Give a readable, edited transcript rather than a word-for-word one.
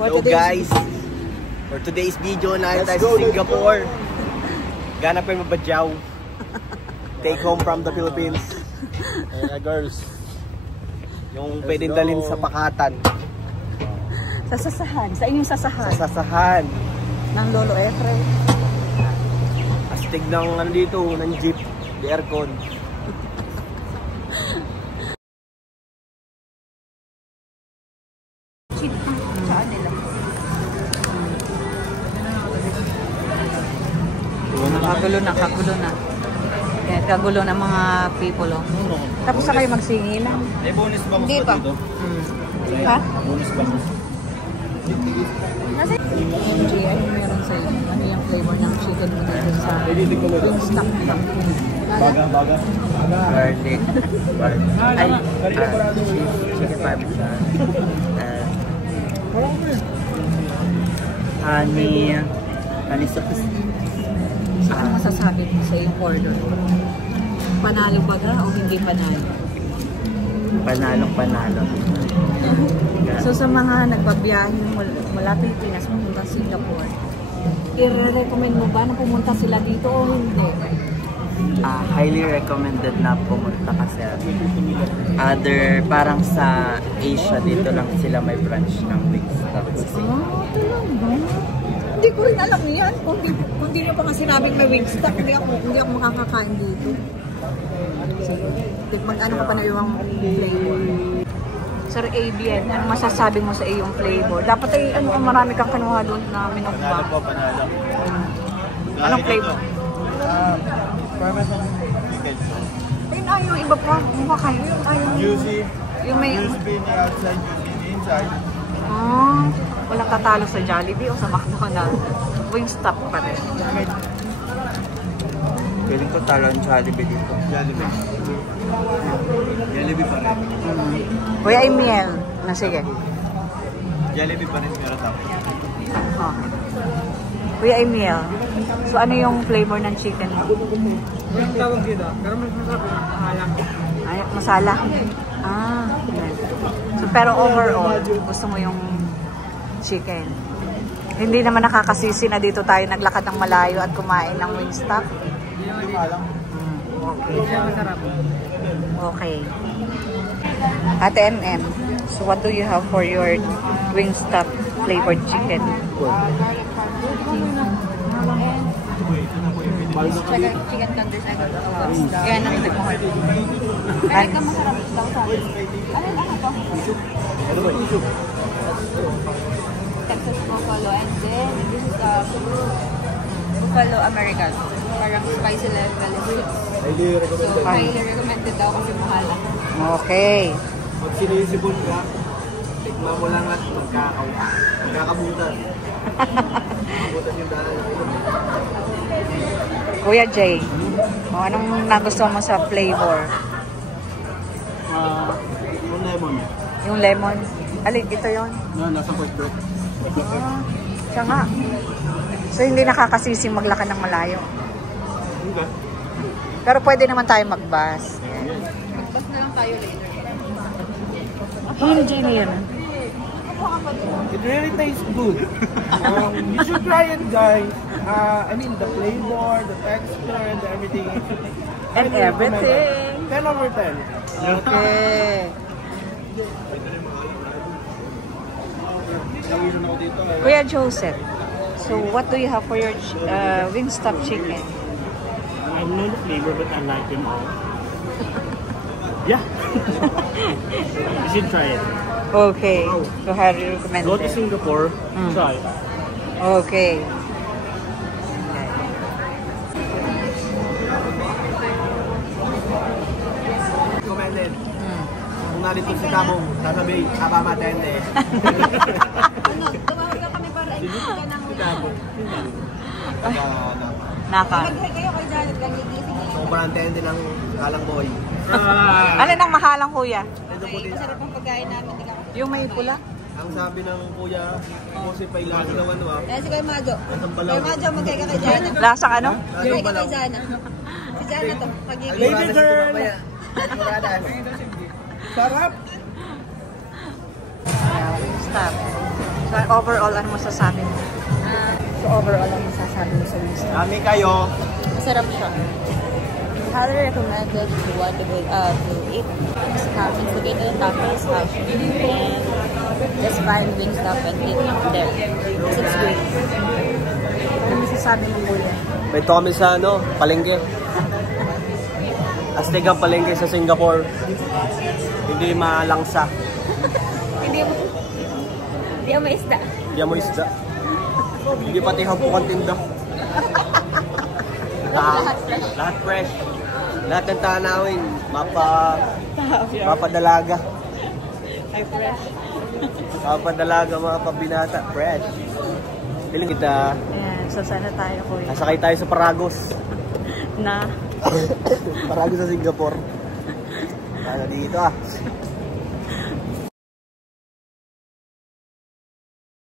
Hello guys! For today's video, tayo sa Singapore. Ganap kayo mabadyaw. Take home from the Philippines. Girls. Yung pwedeng dalhin sa Pakatan. Sa sasahan. Sa inyong sasahan. Sa sasahan. Ng Lolo Efren. Astig ng dito, ng jeep. The aircon. Saan nila? Kagulo na. Kaya kagulo ng mga people, oh. Tapos na kayo magsingilan. May bonus ba hindi pa dito? Ha? Bonus ba? Nasa MJ, ano meron sa'yo? Ano yung flavor ng chicken mo dito sa yung stock lang? Baga. Garlic. Ay, chicken parmesan. Honey sauce. So, ano masasabi mo sa yung order? Panalo ba ka o hindi panalo? Panalo. So, sa mga nagbabiyahe mula Pilipinas, pumunta Singapore, i-recommend mo ba na pumunta sila dito o hindi? Highly recommended na pumunta kasi parang sa Asia dito lang sila may branch ng Wingstop. Talaga? Hindi ko rin alam yan. Kung di nyo pa nga sinabing may Wingstop, hindi ako makakakain dito. So, mag-ano ka pa na yung flavor? Sir ABN, ano masasabi mo sa iyong flavor? Dapat ay marami kang kanuha doon na minukba. Panalo. Anong flavor? Parmesan chicken. Ayun ay yung iba pa. Mukha kayo. Yung ay Juicy. Yung may... Juicy ni outside, juicy inside. Walang tatalo sa Jollibee o sa McDonald's. Wingstop pa rin. Pwede ko talo ang Jollibee dito. Jollibee pa rin. Kuya Emil. Sige. Jollibee pa rin pero tapos. Kuya Emil. So ano yung flavor ng chicken mo? Yung tawag dito, pero mas masarap yung mahalang. Ay, masala. So pero overall, gusto mo yung chicken. Hindi naman nakakasisi na dito tayo naglakad ng malayo at kumain ng Wingstop. Okay. Ate MM, so what do you have for your Wingstop flavored chicken? Chicken tenders. Yan ang nagmahal. Kaya ka masarap daw sa akin. Ano to? Texas Buffalo, and then this is Buffalo American. Parang spicy level. So, highly recommended daw kasi mahal. Okay. Pag sinisibon ka, tikma mo lang at magkakabutan. Magkakabutan yung daan. Kuya Jay, anong nagustuhan mo sa flavor? Yung lemon. Yung lemon? Alin, ito yun? No, nasa first bread. Siya nga. So, hindi nakakasising maglakad ng malayo. Okay. Pero pwede naman tayo mag-bus. Mag-bus na lang tayo later. Kuya Jay na yan. It really tastes good. You should try it, guys. I mean, the flavor, the texture, and everything. And everything. 10 over 10. Okay. Kuya Joseph, so what do you have for your Wingstop chicken? I know the flavor, but I like them all. Yeah. You should try it. Okay. So how do you recommend Go to it? Singapore, try. Okay. Recommended. Kung narito si Tabong, sasabi, matende. Tumawag lang kami para i-meet ka ng... Naka. Mag-hi kayo kay Janet lang gigising niya. Sobrang tende ng Kalang Boy. Alin ang mahalang kuya? Masarap ang pagkain namin. Yung may pula? Ang sabi ng kuya, kasi pa ilan daw Si Kuya Majo. Kuya Majo, mag-hi ka kay Janet. Lasang ano? Mag-hi ka kay Jana. Si Jana to. Baby girl! Sarap! Stop. So, overall, ano masasabi mo? So, overall, ano masasabi mo sa Wingstop? Kami kayo. Masarap siya. Highly recommended to want to eat Calvin Potato Tacos house. And just find Wingstop and eat there. Because it's great. Ano masasabi mo, Kuya? Ito kami sa palengke. Astig ang palengke sa Singapore. Hindi malangsa. Hindi mo maisda. Hindi mo isda. Hindi pati hampukan tinda. Lahat fresh. Lahat ng tanawin. Mapadalaga. Ay, fresh. Mapadalaga, mga pabinata. Fresh. Piling kita. Ayan, so sana tayo, Kuya. Nasakay tayo sa Paragos. Na? Paragos sa Singapore. Ano dito